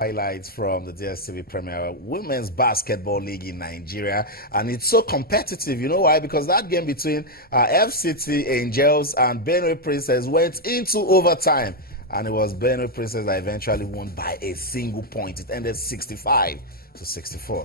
Highlights from the DSTV Premier Women's Basketball League in Nigeria, and it's so competitive. You know why? Because that game between FCT Angels and Benue Princess went into overtime, and it was Benue Princess that eventually won by a single point. It ended 65-64.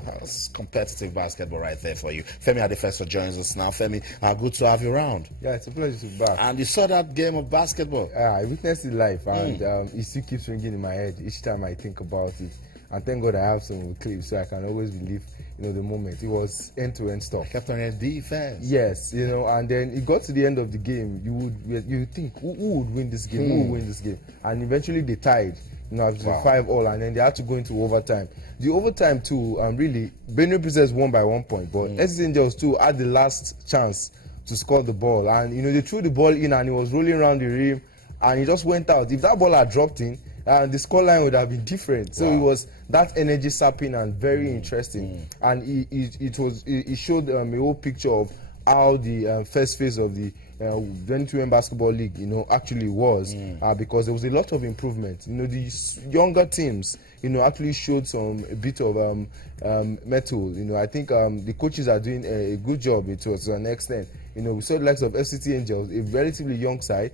That's competitive basketball right there for you. Femi Adefeso joins us now. Femi, good to have you around. Yeah, it's a pleasure to be back. And you saw that game of basketball. I witnessed it live, and it still keeps ringing in my head each time I think about it. And thank God I have some clips so I can always relive, the moment. It was end-to-end stuff. I kept on your defense. Yes, and then it got to the end of the game. You would think who would win this game? Who would win this game? And eventually they tied. After 5-5, and then they had to go into overtime. The overtime too, really, Benue Princess won by 1 point, but SC Angels too had the last chance to score the ball, and they threw the ball in, and it was rolling around the rim, and it just went out. If that ball had dropped in, the scoreline would have been different. So it was that energy sapping and very interesting, and it showed a whole picture of how the first phase of the Venezuelan Basketball League, actually was, because there was a lot of improvement. The younger teams, actually showed a bit of mettle. I think the coaches are doing a good job to an extent. We saw the likes of FCT Angels, a relatively young side,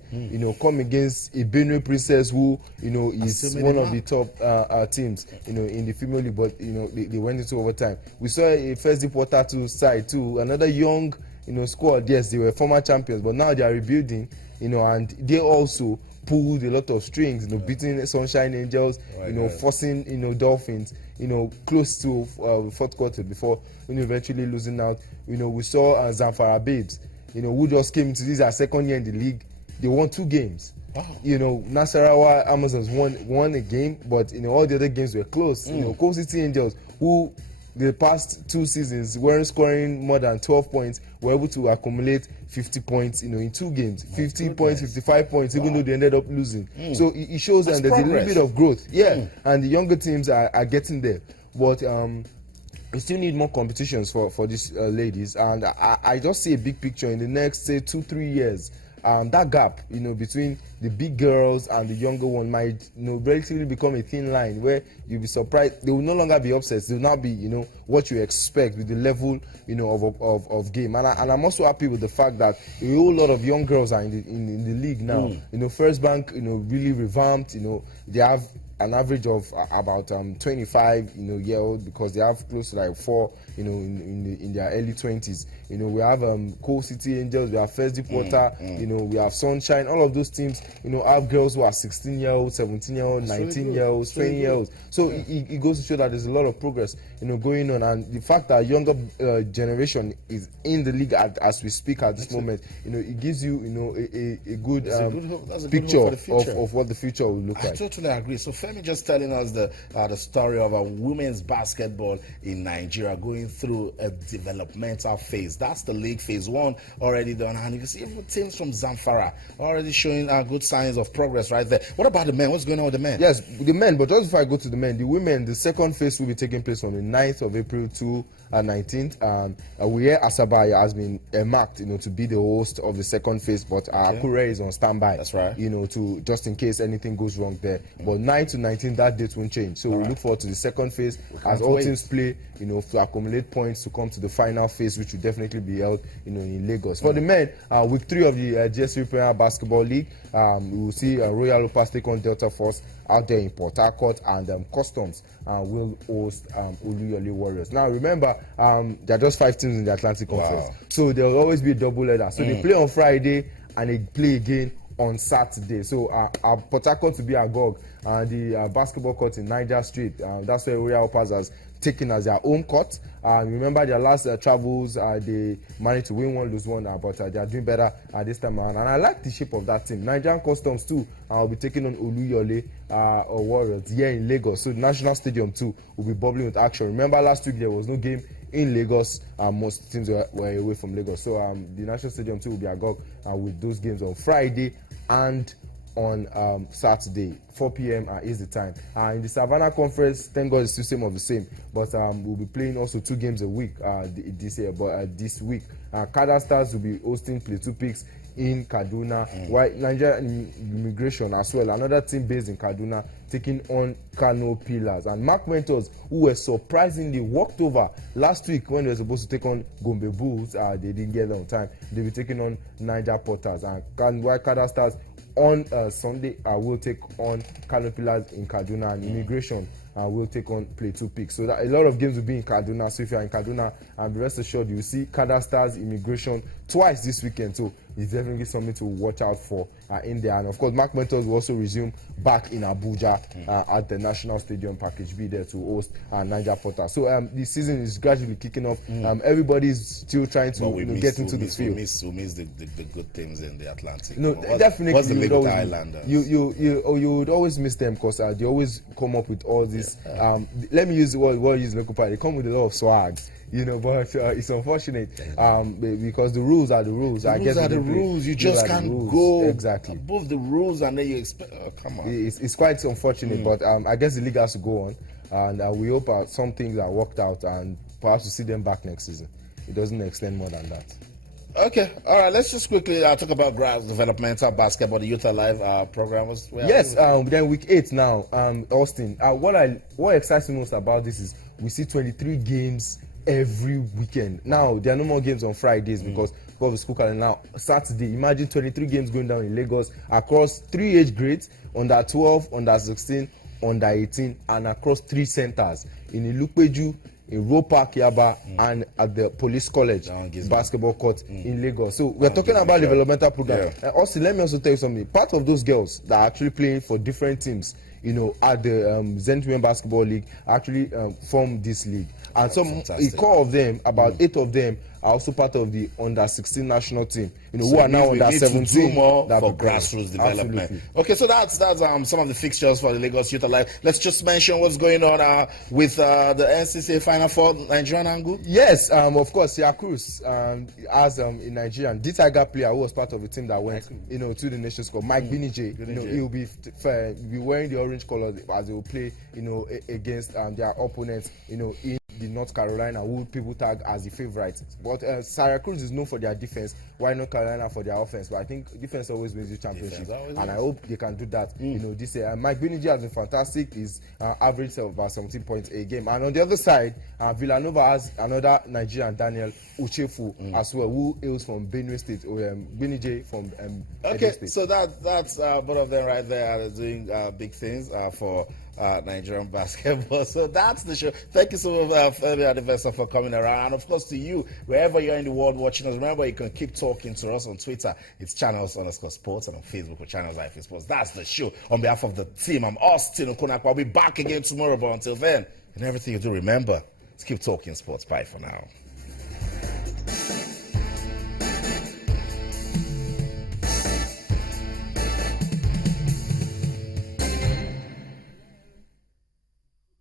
come against a Benue Princess who, is one of the top teams, in the female league, but, they went into overtime. We saw a First Deep Water 2 side too, another young squad. Yes, they were former champions, but now they are rebuilding, and they also pulled a lot of strings, beating Sunshine Angels, forcing, Dolphins, close to fourth quarter before, eventually losing out. We saw Zamfara Babes, who just came into this our second year in the league. They won 2 games. Wow. Nasarawa Amazons won a game, but all the other games were close. Coal City Angels, who the past 2 seasons weren't scoring more than 12 points, were able to accumulate 50 points, in 2 games, 50 points, 55 points, even though they ended up losing. So it shows that there's progress. A little bit of growth. And the younger teams are getting there. But we still need more competitions for these ladies. And I just see a big picture in the next, say, 2-3 years. That gap, between the big girls and the younger one might, relatively become a thin line where you'll be surprised. They will no longer be upsets. They will now be, what you expect with the level, of game. And I'm also happy with the fact that a whole lot of young girls are in the league now. First Bank, really revamped. They have an average of about 25 year old, because they have close to like 4 in their early 20s. We have Coal City Angels, we have First Deep Water, we have Sunshine. All of those teams have girls who are 16-year-olds, 17-year-olds, 19-year-olds, 20-year-olds. So it goes to show that there's a lot of progress going on, and the fact that younger generation is in the league as we speak at this moment, it gives you a good picture of what the future will look like. I totally agree. So Femi just telling us the story of a women's basketball in Nigeria going through a developmental phase. That's the league phase 1 already done, and you can see even teams from Zamfara already showing good signs of progress right there. What about the men? What's going on with the men? Yes, the men, but just before I go to the men, the women, the second phase will be taking place on the 9th of April to 19th. We hear Asaba has been marked, to be the host of the second phase, but Akure is on standby. That's right. To just in case anything goes wrong there. But 9 to 19, that date won't change. So we look forward to the second phase as all teams play, to accumulate points to come to the final phase, which will definitely be held, in Lagos. For the men, week 3 of the GSU Premier Basketball League, we will see Royal Opals take on Delta Force out there in Port Harcourt, and Customs will host Oluyole Warriors. Now remember, there are just 5 teams in the Atlantic Conference, so there will always be a double header. So they play on Friday and they play again on Saturday. So Port Harcourt to be Agog, the basketball court in Niger Street, that's where Royal Opals has taken as their home court. Remember their last travels, they managed to win 1, lose 1, but they are doing better this time around. And I like the shape of that team. Nigerian Customs too will be taking on Oluyole Warriors here in Lagos. So the National Stadium too will be bubbling with action. Remember last week there was no game in Lagos. Most teams were away from Lagos. So the National Stadium too will be agog with those games on Friday and on Saturday. 4 p.m. Is the time. In the Savannah Conference, thank God it's still same of the same, but we'll be playing also 2 games a week this year. But this week, Kada Stars will be hosting Plateau Pigs in Kaduna, while Nigeria Immigration as well, another team based in Kaduna, taking on Kano Pillars. And Mark Mentors, who were surprisingly walked over last week when they were supposed to take on Gombe Bulls, they didn't get there on time. They'll be taking on Niger Porters. And White Kada Stars on Sunday will take on Kano Pillars in Kaduna, and Immigration will take on Plateau Peaks. So that a lot of games will be in Kaduna. So if you're in Kaduna, and rest assured, you will see Kada Stars, Immigration twice this weekend. So it's definitely something to watch out for in there. And of course, Mark Mentors will also resume back in Abuja at the National Stadium Package B there to host Niger Porter. So the season is gradually kicking off. Everybody's still trying to get into the field. We miss the good teams in the Atlantic. No, definitely. What's the league with the Islanders? You would always miss them because they always come up with all this. Let me use the word use local part. They come with a lot of swag. But it's unfortunate because the rules are the rules. The rules are the rules. You just can't go exactly above the rules, and then you expect. Oh, come on! It's quite unfortunate, but I guess the league has to go on, and we hope some things are worked out, and perhaps we see them back next season. It doesn't extend more than that. Okay, all right. Let's just quickly talk about grass developmental basketball, the Youth Alive program. Yes, then week 8 now, Austin. What excites me most about this is we see 23 games every weekend. Now there are no more games on Fridays because of the school calendar. Now Saturday, imagine 23 games going down in Lagos across 3 age grades: under 12, under 16, under 18, and across 3 centers in Ilupeju, in Roe Park, Yaba, and at the Police College basketball court in Lagos. So we're talking about developmental program. Also, let me also tell you something. Part of those girls that are actually playing for different teams, at the Zenith Women Basketball League, actually form this league. And a core of them, about 8 of them, are also part of the under 16 national team. Who are now under 17. To do more for grassroots development. Absolutely. Okay, so that's some of the fixtures for the Lagos Youth Alive. Let's just mention what's going on with the NCCA Final Four Nigerian angle. Yes, of course, Cruz as a Nigerian, the Tiger player who was part of the team that went, to the Nations Cup, Mike Binije. He'll be wearing the orange color as they will play, against their opponents, in the North Carolina, who people tag as the favorite. But Syracuse is known for their defense, while North Carolina for their offense. But I think defense always wins the championship, and I hope they can do that. This year. Mike Binije has been fantastic. His average of about 17 points a game. And on the other side, Villanova has another Nigerian, Daniel Uchefu, as well, who hails from Benue State. Binije from okay, State. So that's both of them right there are doing big things for Nigerian basketball. So that's the show. Thank you so much, Fabian Adivesa, for coming around. And of course, to you, wherever you're in the world watching us, remember you can keep talking to us on Twitter. It's channels_sports, and on Facebook with Channels IFA Sports. That's the show. On behalf of the team, I'm Austin Okonakwa. I'll be back again tomorrow. But until then, in everything you do, remember, let's keep talking sports. Bye for now.